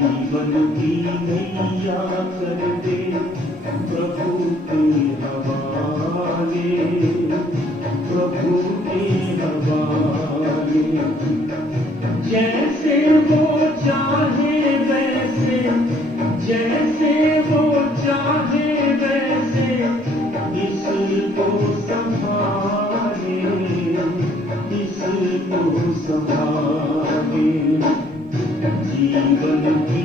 जीवन की नैया कर दे प्रभु के हवाले, प्रभु के हवाले। जैसे वो चाहे वैसे, जैसे वो चाहे वैसे इसको संभाले, इसको संभाले। जीवन की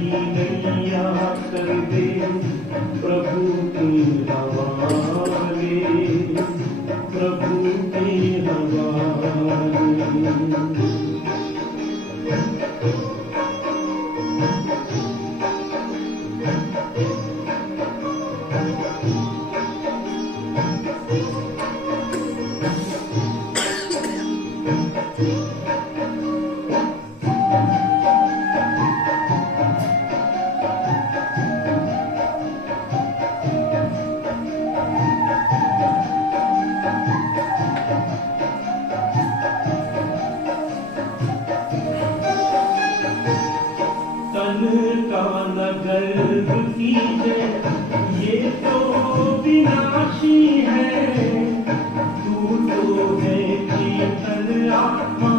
नैया कर दे प्रभु के हवाले, प्रभु के हवाले। गर्व कीजिए ये तो विनाशी है, तू तो है चेतन आत्मा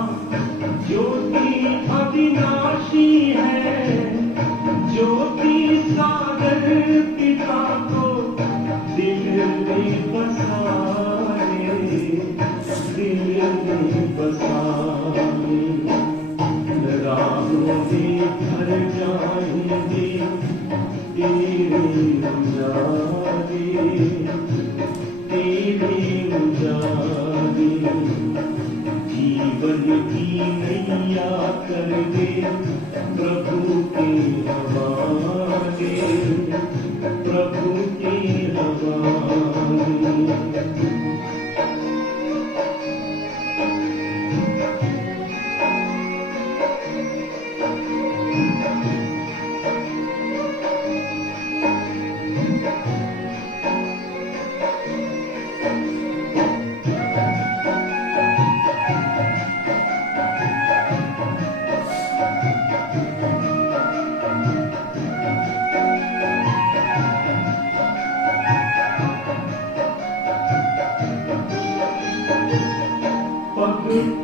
ज्योति अविनाशी है। ज्योति सागर पिता को दिल में बसा ले, दिल में बसा ले। राहों में भर जाएंगे तेरे उजाले, तेरे उजाले। जीवन की नैया कर दे प्रभु के हवाले, प्रभु के हवाले।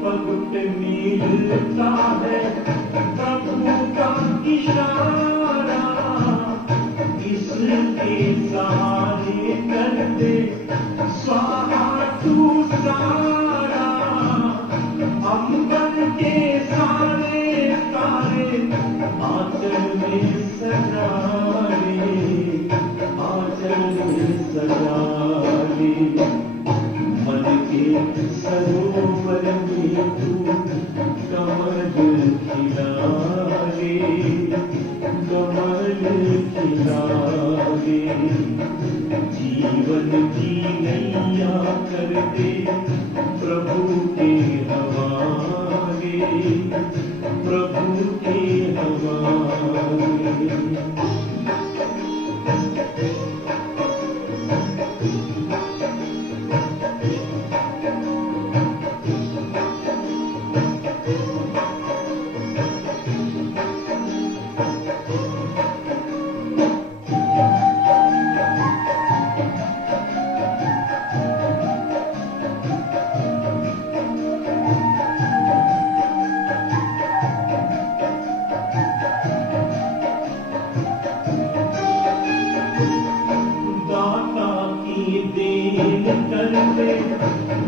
पग पे मिलता है प्रभु का इशारा, इसके सहारे कर दे स्वाहा तू सारा। अंबर के सारे तारे आंचल में सजा ले, आंचल में सजा ले। मन के सरोवर में तू कमल खिला ले, कमल खिला ले। जीवन की नैया कर दे प्रभु के हवाले, प्रभु के हवाले।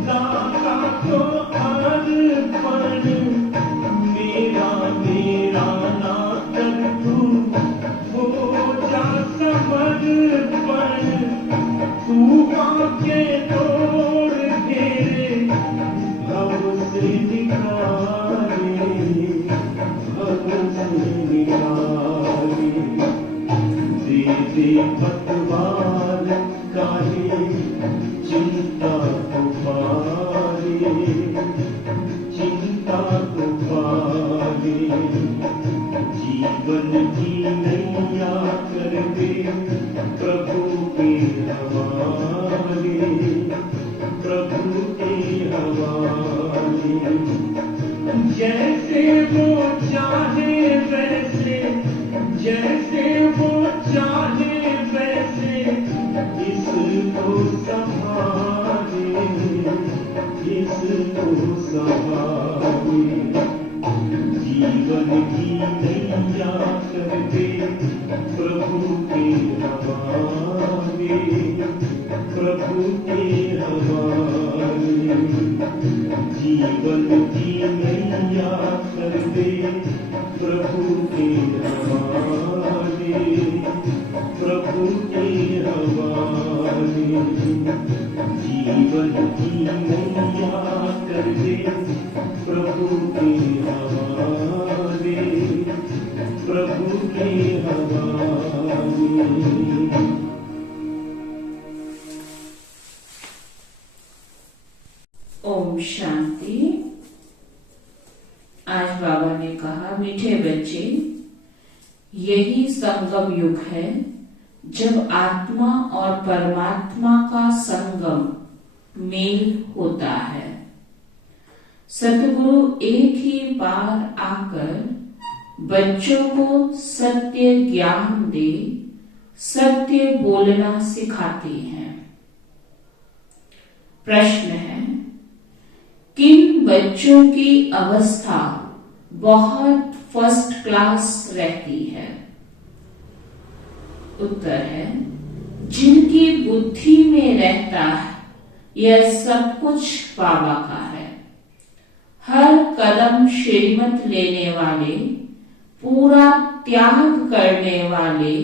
दाता को अर्पण मेरा मेरा ना कर तू, हो जा समर्पण। तू आके तोड़ घेरे भव से निकाले, भव से निकाले। दे दे पतवार काहे चिंता को पाले, चिंता को पाले। जीवन की नैया कर दे प्रभु के हवाले, प्रभु के हवाले। जैसे वो चाहे वैसे, जैसे दे प्रभु के हवाले, प्रभु के हवाले। जीवन की नैया कर दे प्रभु के हवाले, प्रभु के हवाले। जीवन की नैया कर दे प्रभु के हवाले, प्रभु के हवाले। ओम शांति। आज बाबा ने कहा, मीठे बच्चे, यही संगम युग है जब आत्मा और परमात्मा का संगम मेल होता है। सतगुरु एक ही बार आकर बच्चों को सत्य ज्ञान दे सत्य बोलना सिखाते हैं। प्रश्न है, किन बच्चों की अवस्था बहुत फर्स्ट क्लास रहती है? उत्तर है, जिनकी बुद्धि में रहता है यह सब कुछ बाबा का है। हर कदम श्रीमत लेने वाले, पूरा त्याग करने वाले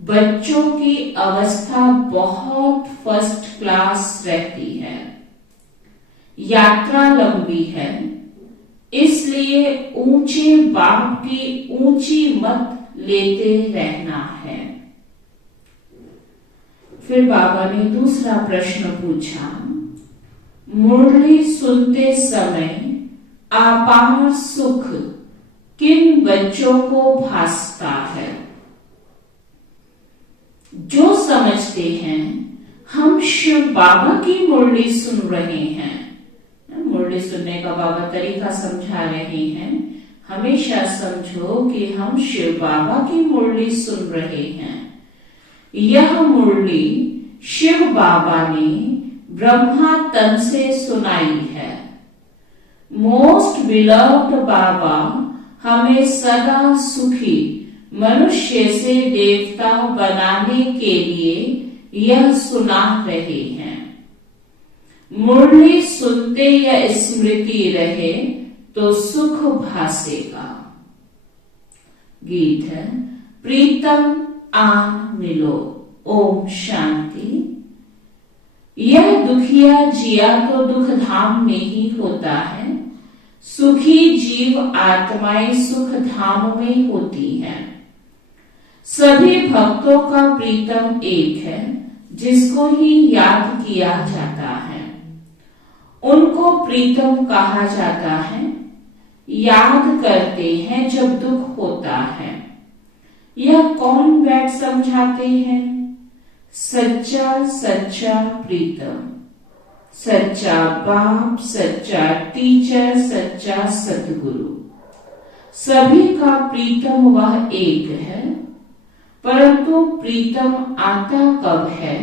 बच्चों की अवस्था बहुत फर्स्ट क्लास रहती है। यात्रा लंबी है, इसलिए ऊंचे बाप की ऊंची मत लेते रहना है। फिर बाबा ने दूसरा प्रश्न पूछा, मुरली सुनते समय अपार सुख किन बच्चों को भासता है? जो समझते हैं हम शिव बाबा की मुरली सुन रहे हैं। मुरली सुनने का बाबा तरीका समझा रहे हैं। हमेशा समझो कि हम शिव बाबा की मुरली सुन रहे हैं। यह मुरली शिव बाबा ने ब्रह्मा तन से सुनाई है। मोस्ट बिलव्ड बाबा हमें सदा सुखी मनुष्य से देवता बनाने के लिए यह सुना रहे हैं। मुरली सुनते या स्मृति रहे तो सुख भासेगा। गीत है, प्रीतम आन मिलो। ओम शांति। यह दुखिया जिया तो दुख धाम में ही होता है। सुखी जीव आत्माएं सुख धाम में होती हैं। सभी भक्तों का प्रीतम एक है, जिसको ही याद किया जाता है। उनको प्रीतम कहा जाता है। याद करते हैं जब दुख होता है। यह कौन बैठ समझाते हैं? सच्चा सच्चा प्रीतम, सच्चा बाप, सच्चा टीचर, सच्चा सतगुरु। सभी का प्रीतम वह एक है, परंतु प्रीतम आता कब है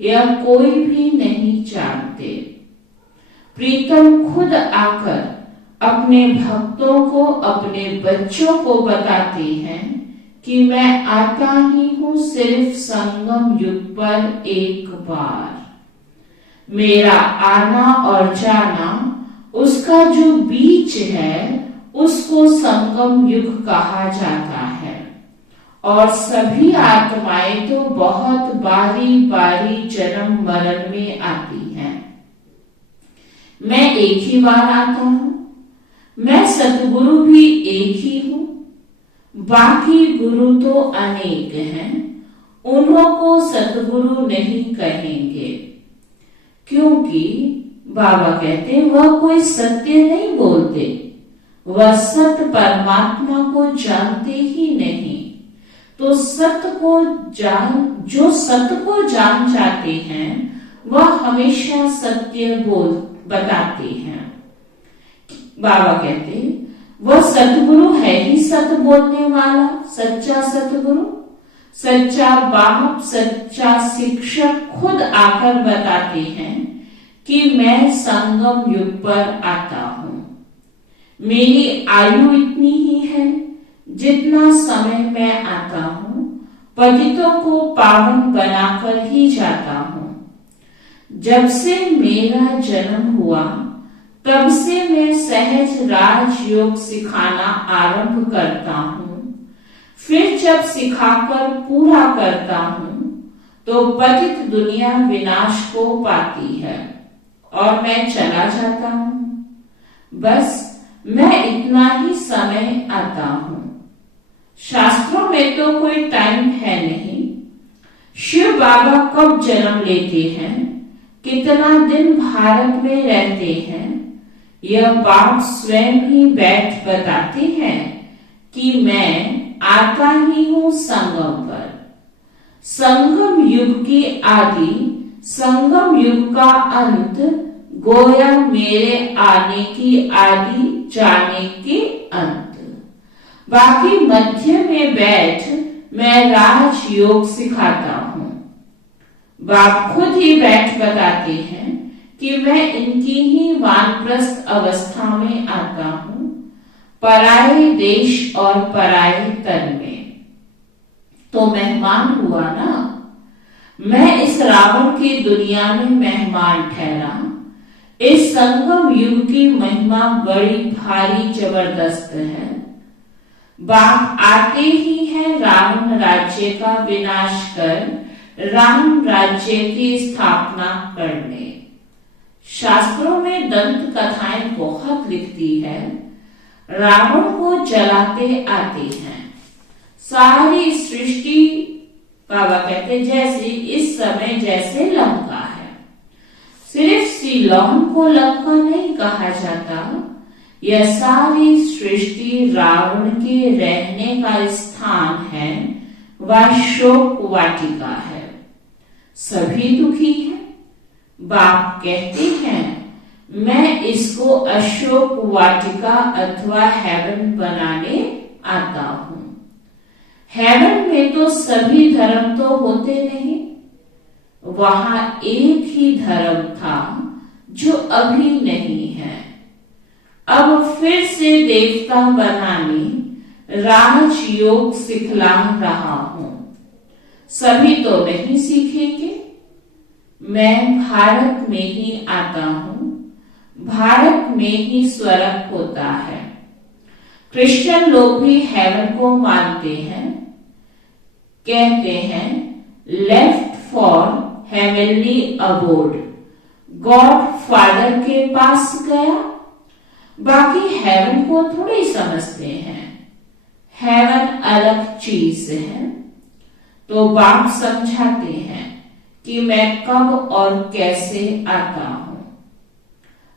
यह कोई भी नहीं जानते। प्रीतम खुद आकर अपने भक्तों को, अपने बच्चों को बताते हैं कि मैं आता ही हूं सिर्फ संगम युग पर एक बार। मेरा आना और जाना, उसका जो बीच है उसको संगम युग कहा जाता है। और सभी आत्माएं तो बहुत बारी बारी जन्म मरण में आती हैं। मैं एक ही बार आता हूं। मैं सतगुरु भी एक ही हूं। बाकी गुरु तो अनेक हैं, उन्हों को सतगुरु नहीं कहेंगे, क्योंकि बाबा कहते वह कोई सत्य नहीं बोलते। वह सत्य परमात्मा को जानते ही नहीं। तो सत्य को जो सत्य को जान जाते हैं वह हमेशा सत्य बताते हैं। बाबा कहते वह सतगुरु है ही सत्य बोलने वाला, सच्चा सतगुरु, सच्चा बाप, सच्चा शिक्षक खुद आकर बताते हैं कि मैं संगम युग पर आता हूं। मेरी आयु इतनी ही है जितना समय मैं पतितों को पावन बनाकर ही जाता हूँ। जब से मेरा जन्म हुआ तब से मैं सहज राजयोग सिखाना आरंभ करता हूँ। फिर जब सिखाकर पूरा करता हूँ तो पतित दुनिया विनाश को पाती है और मैं चला जाता हूँ। बस मैं इतना ही समय आता हूँ। शास्त्रों में तो कोई टाइम है नहीं। शिव बाबा कब जन्म लेते हैं, कितना दिन भारत में रहते हैं, यह बाप स्वयं ही बैठ बताते हैं कि मैं आता ही हूँ संगम पर। संगम युग की आदि, संगम युग का अंत, गोया मेरे आने की आदि, जाने के अंत। बाकी मध्य में बैठ मैं राजयोग सिखाता हूँ। बाप खुद ही बैठ बताते हैं कि मैं इनकी ही वानप्रस्थ अवस्था में आता हूँ, पराये देश और पराये तन में। तो मेहमान हुआ ना, मैं इस रावण की दुनिया में मेहमान ठहरा। इस संगम युग की महिमा बड़ी भारी जबरदस्त है। बाप आते ही है रावण राज्य का विनाश कर राम राज्य की स्थापना करने। शास्त्रों में दंत कथाएं बहुत लिखती है। रावण को जलाते आते हैं। सारी सृष्टि, बाबा कहते जैसे इस समय जैसे लंका है। सिर्फ सीलोन को लंका नहीं कहा जाता, यह सारी सृष्टि रावण के रहने का स्थान है, वह शोक वाटिका है। सभी दुखी हैं। बाप कहते हैं मैं इसको अशोक वाटिका अथवा हेवन बनाने आता हूं। हेवन में तो सभी धर्म तो होते नहीं, वहां एक ही धर्म था जो अभी नहीं है। अब फिर से देवता बनाने राजयोग सिखला रहा हूं। सभी तो नहीं सीखेंगे। मैं भारत में ही आता हूं, भारत में ही स्वर्ग होता है। क्रिश्चियन लोग भी हेवन को मानते हैं, कहते हैं left for heavenly abode, God father के पास गया। बाकी हेवन को थोड़ी समझते हैं। हेवन अलग चीज है। तो बाप समझाते हैं कि मैं कब और कैसे आता हूं।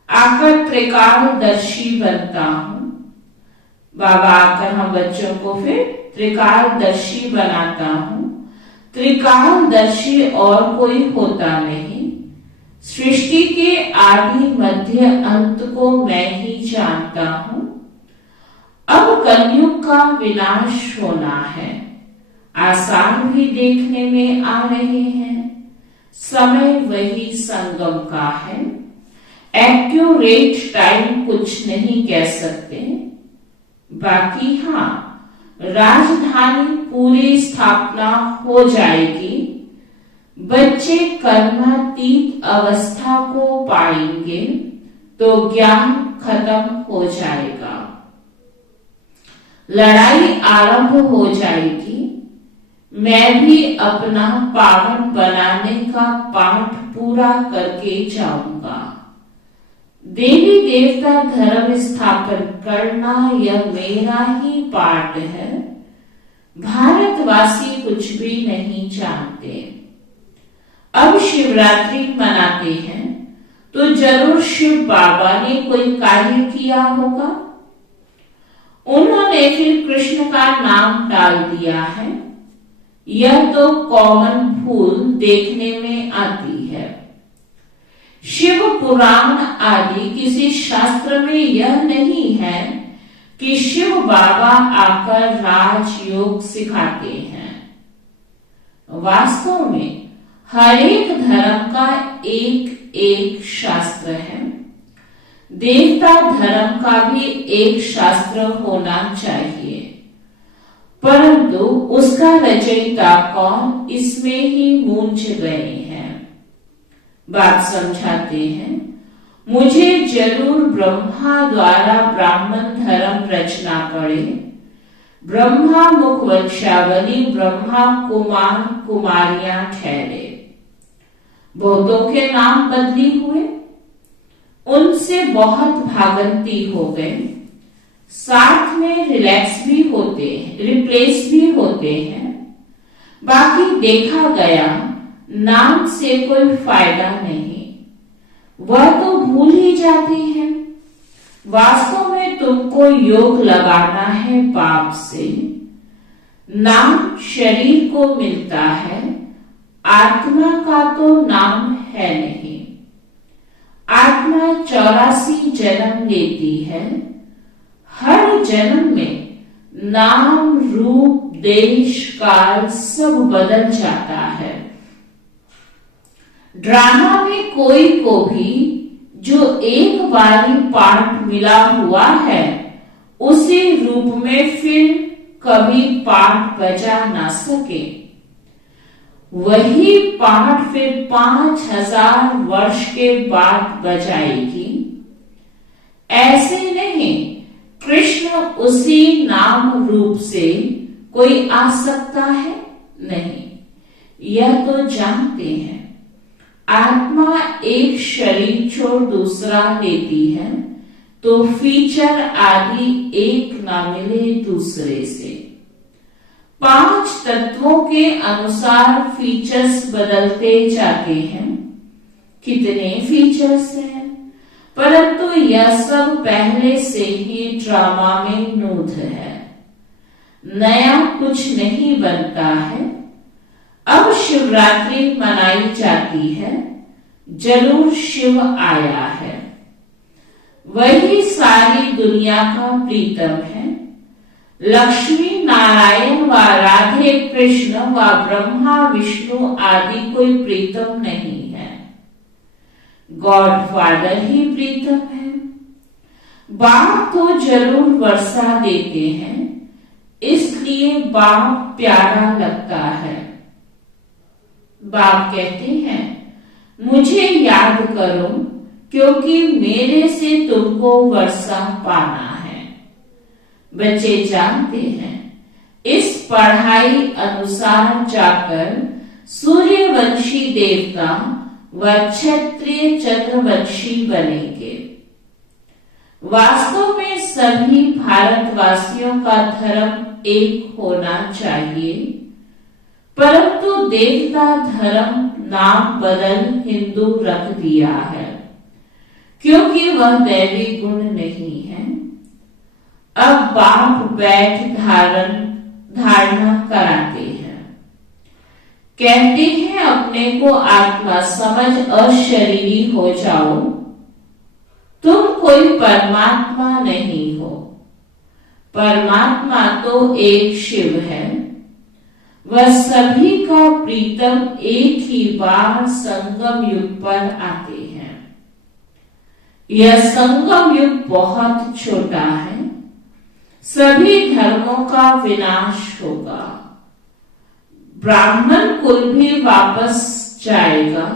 आकर त्रिकालदर्शी बनता हूं। बाबा आकर हम बच्चों को फिर त्रिकालदर्शी बनाता हूं। त्रिकालदर्शी और कोई होता नहीं। सृष्टि के आदि मध्य अंत को मैं ही जानता हूं। अब कलयुग का विनाश होना है। आसार भी देखने में आ रहे हैं। समय वही संगम का है। एक्यूरेट टाइम कुछ नहीं कह सकते। बाकी हाँ, राजधानी पूरी स्थापना हो जाएगी। बच्चे कर्मातीत अवस्था को पाएंगे तो ज्ञान खत्म हो जाएगा। लड़ाई आरंभ हो जाएगी। मैं भी अपना पावन बनाने का पाठ पूरा करके जाऊंगा। देवी देवता धर्म स्थापन करना यह मेरा ही पाठ है। भारतवासी कुछ भी नहीं जानते। अब शिवरात्रि मनाते हैं तो जरूर शिव बाबा ने कोई कार्य किया होगा। उन्होंने फिर कृष्ण का नाम डाल दिया है। यह तो कॉमन भूल देखने में आती है। शिव पुराण आदि किसी शास्त्र में यह नहीं है कि शिव बाबा आकर राजयोग सिखाते हैं। वास्तव में हर एक धर्म का एक एक शास्त्र है। देवता धर्म का भी एक शास्त्र होना चाहिए, परंतु उसका रचना रचयिता कौन, इसमें ही मूंझ गए हैं। बात समझाते हैं, मुझे जरूर ब्रह्मा द्वारा ब्राह्मण धर्म रचना पड़े। ब्रह्मा मुख वंशावली ब्रह्मा कुमार कुमारियां ठहरे। बहुतों के नाम बदली हुए, उनसे बहुत भागंती हो गए। साथ में रिप्लेस भी होते हैं। बाकी देखा गया नाम से कोई फायदा नहीं, वह तो भूल ही जाते हैं। वास्तव में तुमको योग लगाना है पाप से। नाम शरीर को मिलता है, आत्मा का तो नाम है नहीं। आत्मा 84 जन्म लेती है। हर जन्म में नाम रूप देश काल सब बदल जाता है। ड्रामा में कोई को भी जो एक बारी पार्ट मिला हुआ है, उसी रूप में फिर कभी पार्ट बजा ना सके। वही पार्ट फिर 5000 वर्ष के बाद बजाएगी। ऐसे नहीं, कृष्ण उसी नाम रूप से कोई आ सकता है? नहीं, यह तो जानते हैं। आत्मा एक शरीर छोड़ दूसरा लेती है तो फीचर आदि एक ना मिले दूसरे से। 5 तत्वों के अनुसार फीचर्स बदलते जाते हैं। कितने फीचर्स हैं, परंतु यह सब पहले से ही ड्रामा में नूध है। नया कुछ नहीं बनता है। अब शिवरात्रि मनाई जाती है, जरूर शिव आया है। वही सारी दुनिया का प्रीतम है। लक्ष्मी नारायण व राधे कृष्ण व ब्रह्मा विष्णु आदि कोई प्रीतम नहीं है। गॉड फादर ही प्रीतम है। बाप तो जरूर वर्षा देते हैं, इसलिए बाप प्यारा लगता है। बाप कहते हैं, मुझे याद करो क्योंकि मेरे से तुमको वर्षा पाना है। बच्चे जानते हैं, इस पढ़ाई अनुसार जाकर सूर्यवंशी देवता व क्षत्रिय चंद्रवंशी बनेंगे। वास्तव में सभी भारतवासियों का धर्म एक होना चाहिए, परंतु देवता धर्म नाम बदल हिंदू रख दिया है, क्योंकि वह दैवी गुण नहीं है। अब बाप बैठ धारणा कराते हैं। कहते हैं अपने को आत्मा समझ अशरीरी हो जाओ। तुम कोई परमात्मा नहीं हो। परमात्मा तो एक शिव है। वह सभी का प्रीतम एक ही बार संगम युग पर आते हैं। यह संगम युग बहुत छोटा है। सभी धर्मों का विनाश होगा। ब्राह्मण कुल भी वापस जाएगा,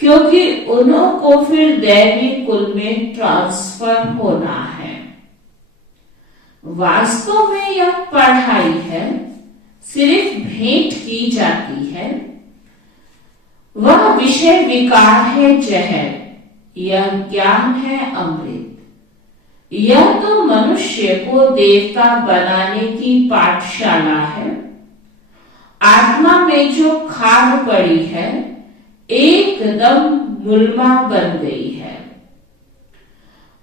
क्योंकि उन्हों को फिर दैवी कुल में ट्रांसफर होना है। वास्तव में यह पढ़ाई है, सिर्फ भेंट की जाती है। वह विषय विकार है जहर, यह ज्ञान है अमृत। यह तो मनुष्य को देवता बनाने की पाठशाला है। आत्मा में जो खाद पड़ी है, एकदम मुलमा बन गई है।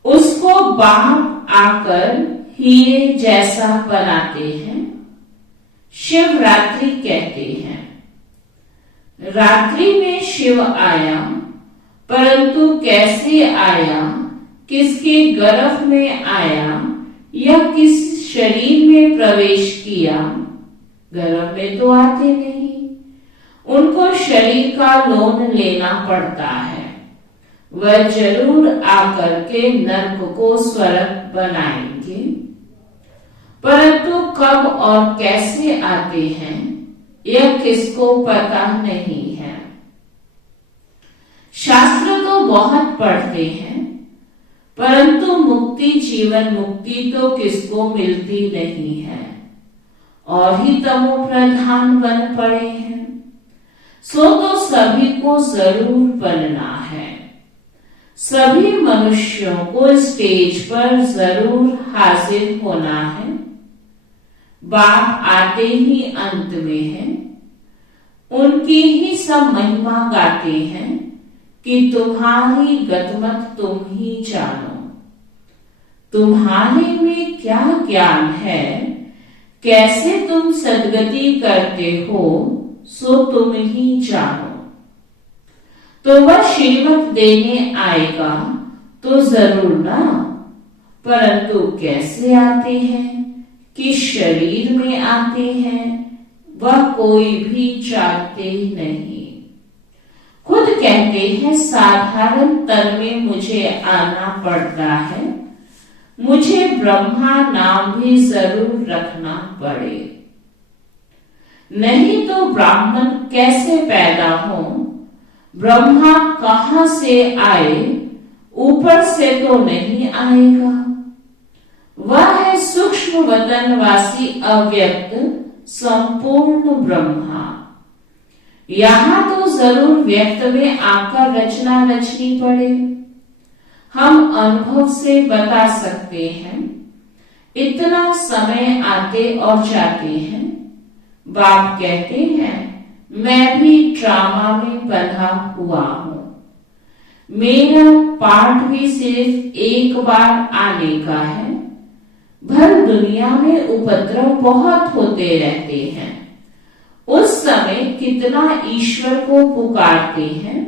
उसको बाप आकर हीरे जैसा बनाते हैं। शिवरात्रि कहते हैं। रात्रि में शिव आया, परंतु कैसे आया, किसके गर्भ में आया या किस शरीर में प्रवेश किया? गर्भ में तो आते नहीं, उनको शरीर का लोन लेना पड़ता है। वह जरूर आकर के नर्क को स्वर्ग बनाएंगे, परंतु कब और कैसे आते हैं यह किसको पता नहीं है। शास्त्र तो बहुत पढ़ते हैं, परंतु मुक्ति, जीवन मुक्ति तो किसको मिलती नहीं है, और ही तमो प्रधान बन पड़े हैं। सो तो सभी को जरूर बनना है। सभी मनुष्यों को स्टेज पर जरूर हाजिर होना है। बाप आते ही अंत में है, उनकी ही सब महिमा गाते हैं कि तुम्हारी गतमत तुम ही जानो। तुम्हारे में क्या ज्ञान है, कैसे तुम सदगति करते हो, सो तुम ही जानो। तो वह श्रीमत देने आएगा तो जरूर ना, परंतु कैसे आते हैं, किस शरीर में आते हैं, वह कोई भी जानते नहीं। खुद कहते हैं साधारण तन में मुझे आना पड़ता है, मुझे ब्रह्मा नाम भी जरूर रखना पड़े, नहीं तो ब्राह्मण कैसे पैदा हो। ब्रह्मा कहां से आए, ऊपर से तो नहीं आएगा। वह है सूक्ष्म वतनवासी अव्यक्त संपूर्ण ब्रह्मा। यहां तो जरूर व्यक्त में आकर रचना रचनी पड़े। हम अनुभव से बता सकते हैं, इतना समय आते और जाते हैं। बाप कहते हैं मैं भी ड्रामा में बंधा हुआ हूं, मेरा पाठ भी सिर्फ एक बार आने का है। भर दुनिया में उपद्रव बहुत होते रहते हैं, उस समय कितना ईश्वर को पुकारते हैं,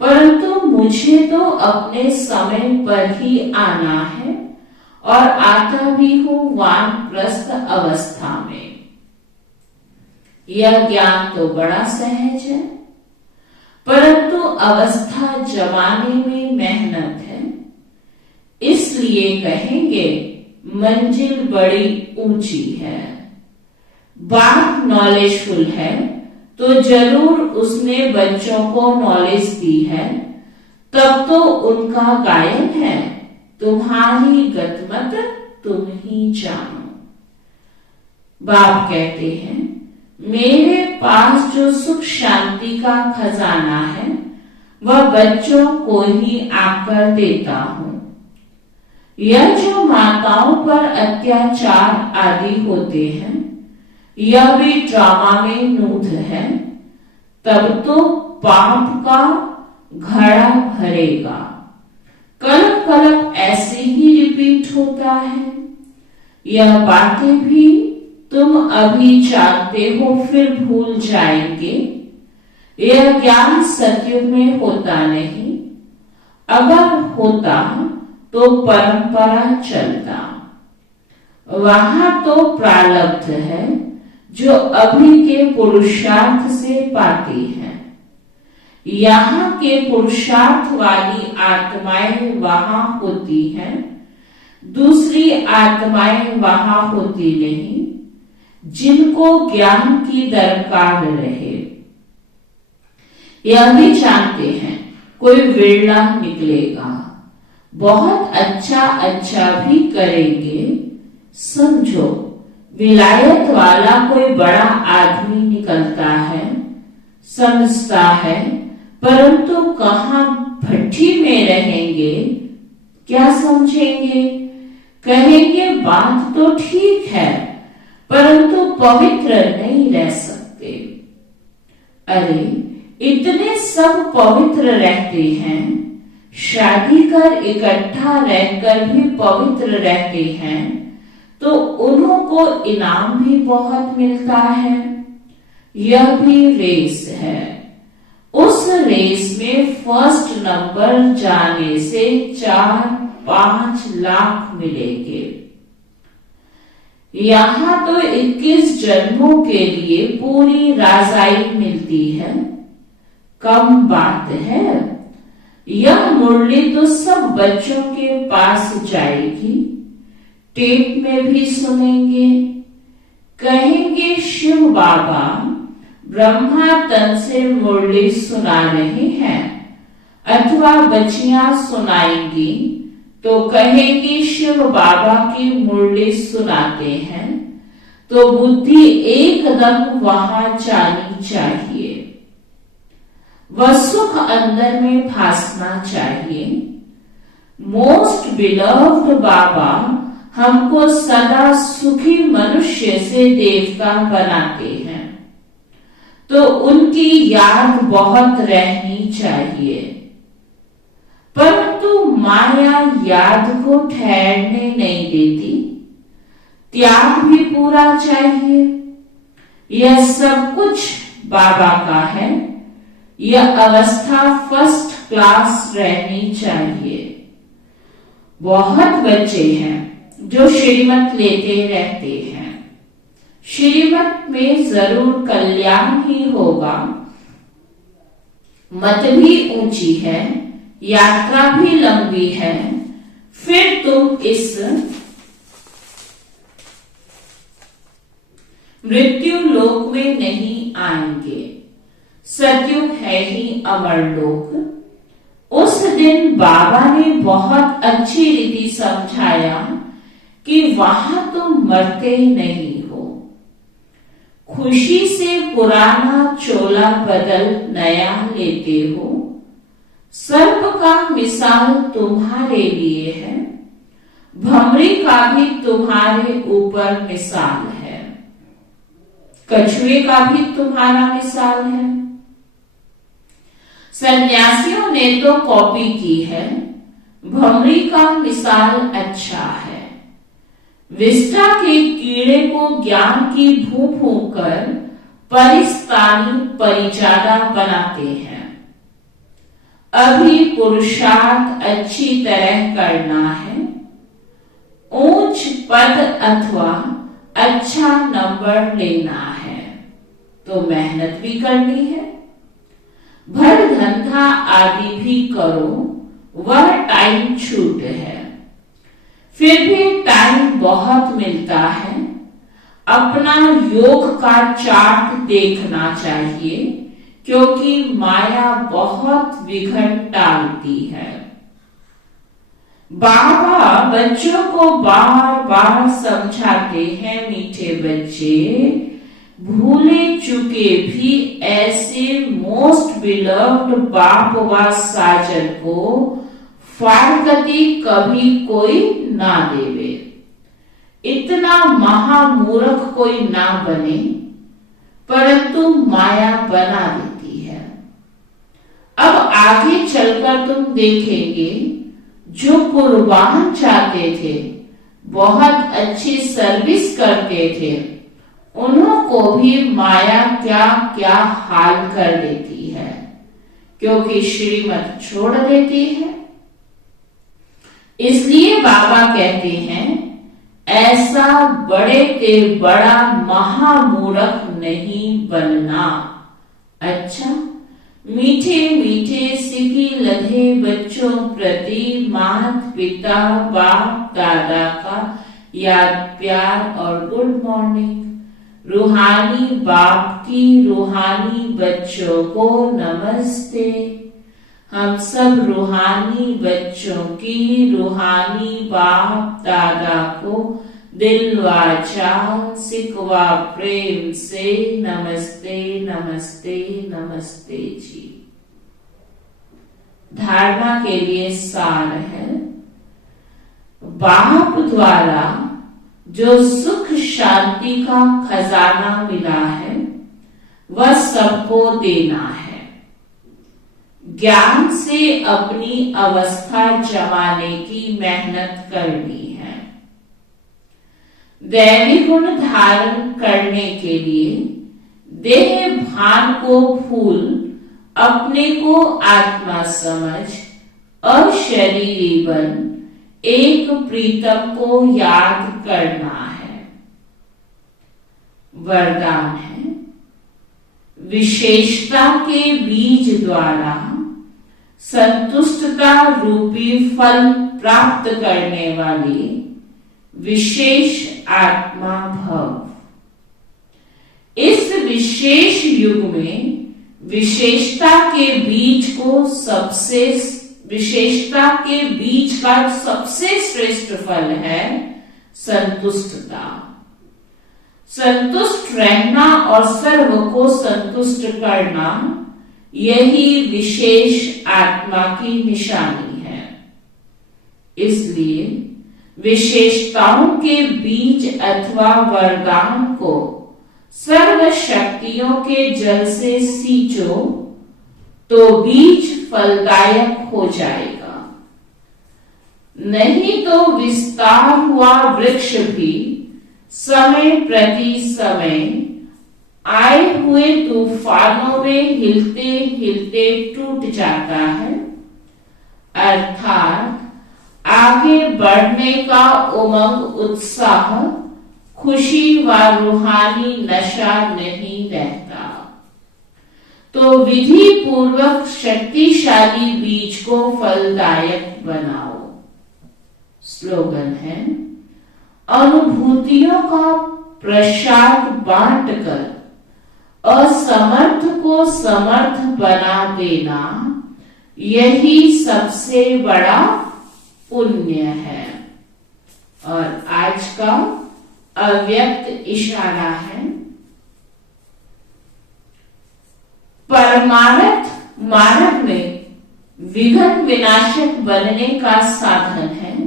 परंतु मुझे तो अपने समय पर ही आना है और आता भी हूं वानप्रस्थ अवस्था में। यह ज्ञान तो बड़ा सहज है, परंतु अवस्था जमाने में मेहनत है। इसलिए कहेंगे मंजिल बड़ी ऊंची है। बाप नॉलेजफुल है तो जरूर उसने बच्चों को नॉलेज दी है, तब तो उनका गायन है तुम्हारी गतमत तुम ही जानो। बाप कहते हैं मेरे पास जो सुख शांति का खजाना है, वह बच्चों को ही आकर देता हूं। यह जो माताओं पर अत्याचार आदि होते हैं, यह भी ड्रामा में नूत है। तब तो पाप का घड़ा भरेगा। कलप कलप ऐसे ही रिपीट होता है। यह बातें भी तुम अभी जानते हो, फिर भूल जाएंगे। यह ज्ञान सतयुग में होता नहीं, अगर होता तो परंपरा चलता। वहां तो प्रारब्ध है जो अभी के पुरुषार्थ से पाते हैं। यहाँ के पुरुषार्थ वाली आत्माएं वहां होती हैं, दूसरी आत्माएं वहां होती नहीं, जिनको ज्ञान की दरकार रहे। यह भी जानते हैं कोई विरला निकलेगा, बहुत अच्छा अच्छा भी करेंगे। समझो विलायत वाला कोई बड़ा आदमी निकलता है, समझता है, परंतु कहां भट्टी में रहेंगे, क्या समझेंगे। कहेंगे बात तो ठीक है, परंतु पवित्र नहीं रह सकते। अरे इतने सब पवित्र रहते हैं, शादी कर इकट्ठा रहकर भी पवित्र रहते हैं, तो उन्हों को इनाम भी बहुत मिलता है। यह भी रेस है। उस रेस में फर्स्ट नंबर जाने से 4-5 लाख मिलेंगे। यहाँ तो 21 जन्मों के लिए पूरी राजाई मिलती है, कम बात है। यह मुरली तो सब बच्चों के पास जाएगी, टेप में भी सुनेंगे। कहेंगे शिव बाबा ब्रह्मा तन से मुरली सुना रहे हैं अथवा बच्चियां सुनाएंगी तो कहेगी शिव बाबा की मुरली सुनाते हैं, तो बुद्धि एकदम वहां जानी चाहिए। वह सुख अंदर में भासना चाहिए। मोस्ट बिलव्ड बाबा हमको सदा सुखी मनुष्य से देवता बनाते हैं, तो उनकी याद बहुत रहनी चाहिए। परंतु माया याद को ठहरने नहीं देती। त्याग भी पूरा चाहिए। यह सब कुछ बाबा का है। यह अवस्था फर्स्ट क्लास रहनी चाहिए। बहुत बच्चे हैं जो श्रीमत लेते रहते हैं। श्रीमत में जरूर कल्याण ही होगा। मत भी ऊंची है, यात्रा भी लंबी है, फिर तुम इस मृत्यु लोक में नहीं आएंगे। सतयुग है ही अमर लोक। उस दिन बाबा ने बहुत अच्छी रीति समझाया कि वहां तुम मरते नहीं हो। खुशी से पुराना चोला बदल नया लेते हो। सर्प का मिसाल तुम्हारे लिए है। भमरी का भी तुम्हारे ऊपर मिसाल है। कछुए का भी तुम्हारा मिसाल है। सन्यासियों ने तो कॉपी की है। भमरी का मिसाल अच्छा है। विष्टा के कीड़े को ज्ञान की भू भू कर परिस्तानी परिजादा बनाते हैं। अभी पुरुषार्थ अच्छी तरह करना है। ऊंच पद अथवा अच्छा नंबर लेना है तो मेहनत भी करनी है। भर धंधा आदि भी करो, वह टाइम छूट है। फिर भी टाइम बहुत मिलता है। अपना योग का चार्ट देखना चाहिए, क्योंकि माया बहुत विघ्न डालती है। बाबा बच्चों को बार बार समझाते हैं, मीठे बच्चे, भूले चुके भी ऐसे मोस्ट बिलव्ड बाप व साजन को फारकती कभी कोई ना देवे। इतना महामूर्ख कोई ना बने, परंतु माया बना देती है। अब आगे चलकर तुम देखेंगे, जो कुर्बान चाहते थे, बहुत अच्छी सर्विस करते थे, उन्हों को भी माया क्या क्या हाल कर देती है, क्योंकि श्रीमत छोड़ देती है। इसलिए बाबा कहते हैं, ऐसा बड़े के बड़ा महामूर्ख नहीं बनना। अच्छा, मीठे मीठे सिकी लधे बच्चों प्रति माता पिता बाप दादा का याद प्यार और गुड मॉर्निंग। रूहानी बाप की रूहानी बच्चों को नमस्ते। हम सब रूहानी बच्चों की रूहानी बाप दादा को दिल वाचा सिकवा प्रेम से नमस्ते नमस्ते नमस्ते जी। धारणा के लिए सार है, बाप द्वारा जो सुख शांति का खजाना मिला है, वह सबको देना है। ज्ञान से अपनी अवस्था जमाने की मेहनत करनी है। दैवी गुण धारण करने के लिए देह भान को भूल अपने को आत्मा समझ अशरीरी बन एक प्रीतम को याद करना है। वरदान है, विशेषता के बीज द्वारा संतुष्टता रूपी फल प्राप्त करने वाली विशेष आत्मा भव। इस विशेष विशेष युग में विशेषता के बीज का सबसे श्रेष्ठ फल है संतुष्टता। संतुष्ट रहना और सर्व को संतुष्ट करना, यही विशेष आत्मा की निशानी है। इसलिए विशेषताओं के बीज अथवा वरदान को सर्व शक्तियों के जल से सींचो तो बीज फलदायक हो जाएगा, नहीं तो विस्तार हुआ वृक्ष भी समय प्रति समय आए हुए तूफानों में हिलते हिलते टूट जाता है। अर्थात आगे बढ़ने का उमंग, उत्साह, खुशी व रूहानी नशा नहीं रहता। तो विधि पूर्वक शक्तिशाली बीज को फलदायक बनाओ। स्लोगन है, अनुभूतियों का प्रसाद बांटकर असमर्थ को समर्थ बना देना, यही सबसे बड़ा पुण्य है। और आज का अव्यक्त इशारा है, परमार्थ मार्ग में विघ्न विनाशक बनने का साधन है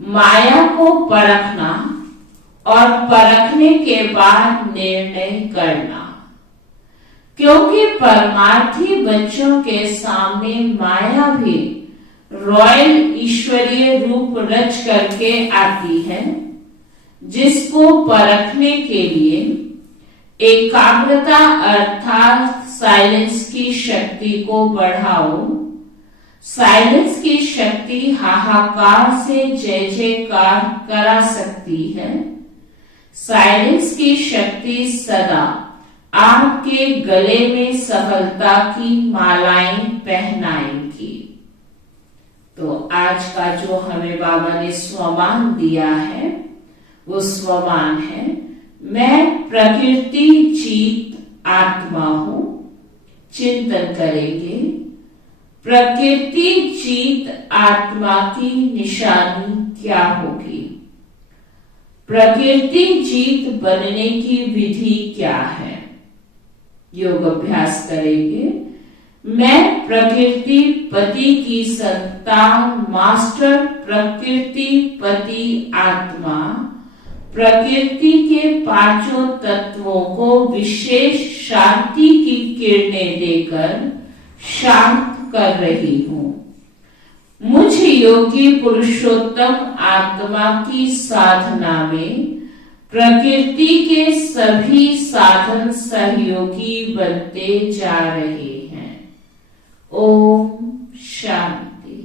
माया को परखना और परखने के बाद निर्णय करना। क्योंकि परमार्थी बच्चों के सामने माया भी रॉयल ईश्वरीय रूप रच करके आती है, जिसको परखने के लिए एकाग्रता अर्थात साइलेंस की शक्ति को बढ़ाओ। साइलेंस की शक्ति हाहाकार से जय जयकार करा सकती है। साइलेंस की शक्ति सदा आपके गले में सफलता की मालाएं पहनाएंगी। तो आज का जो हमें बाबा ने स्वमान दिया है, वो स्वमान है, मैं प्रकृति जीत आत्मा हूं। चिंतन करेंगे, प्रकृति जीत आत्मा की निशानी क्या होगी? प्रकृति जीत बनने की विधि क्या है? योग अभ्यास करेंगे। मैं प्रकृति पति की संतान, मास्टर प्रकृति पति आत्मा, प्रकृति के पांचों तत्वों को विशेष शांति की किरणें देकर शांत कर रही हूं। मुझ योगी पुरुषोत्तम आत्मा की साधना में प्रकृति के सभी साधन सहयोगी बनते जा रहे हैं। ओम शांति।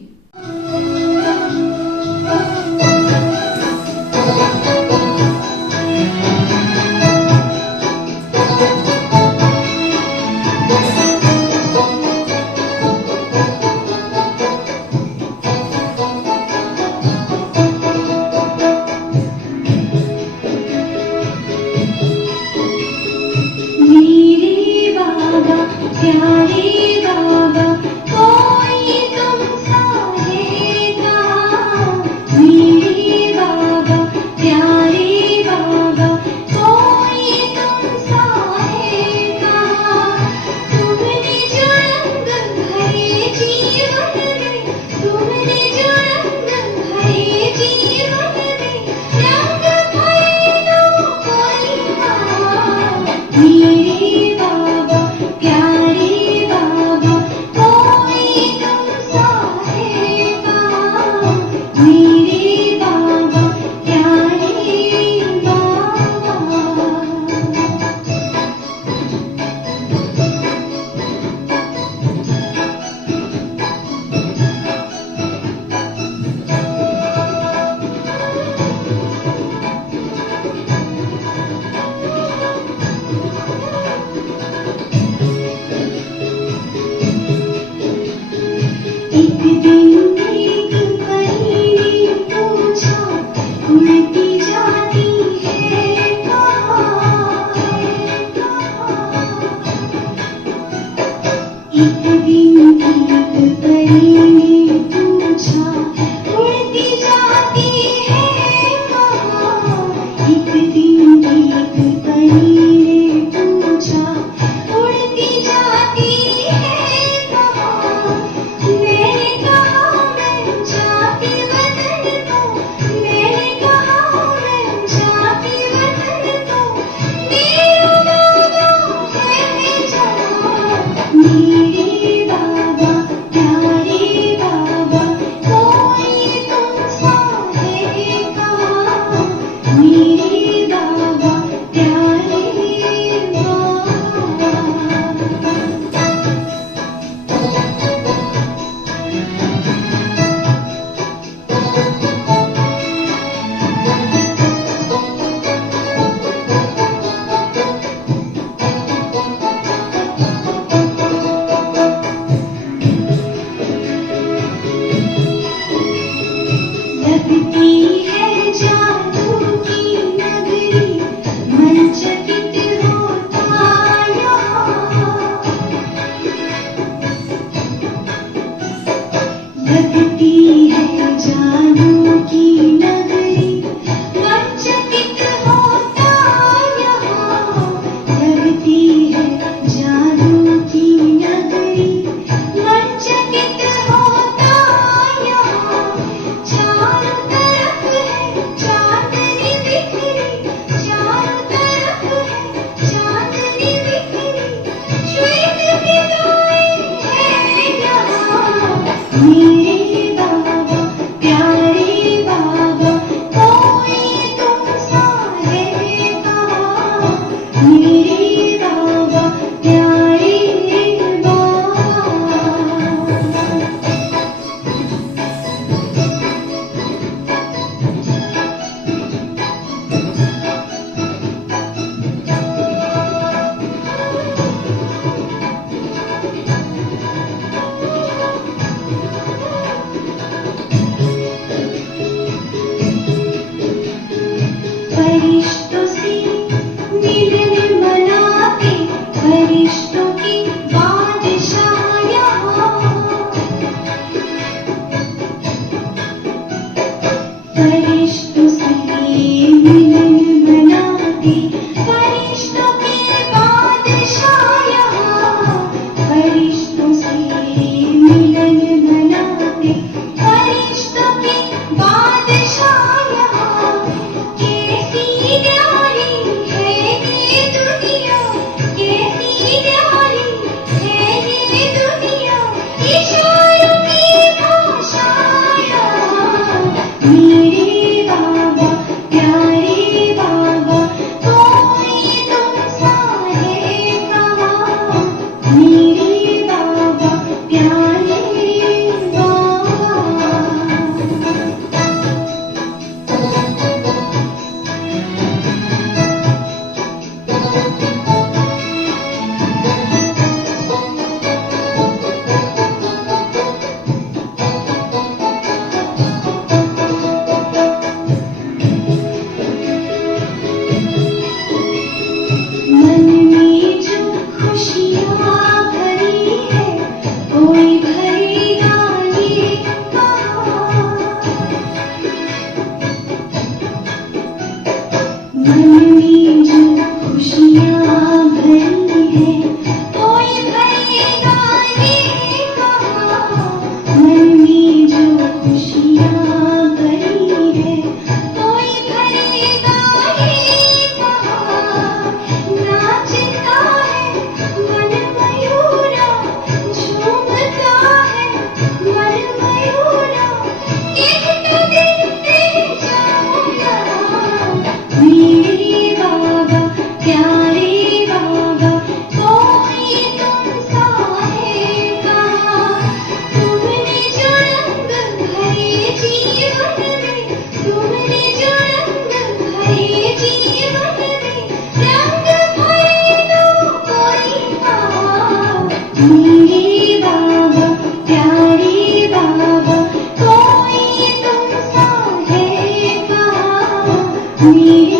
मेरे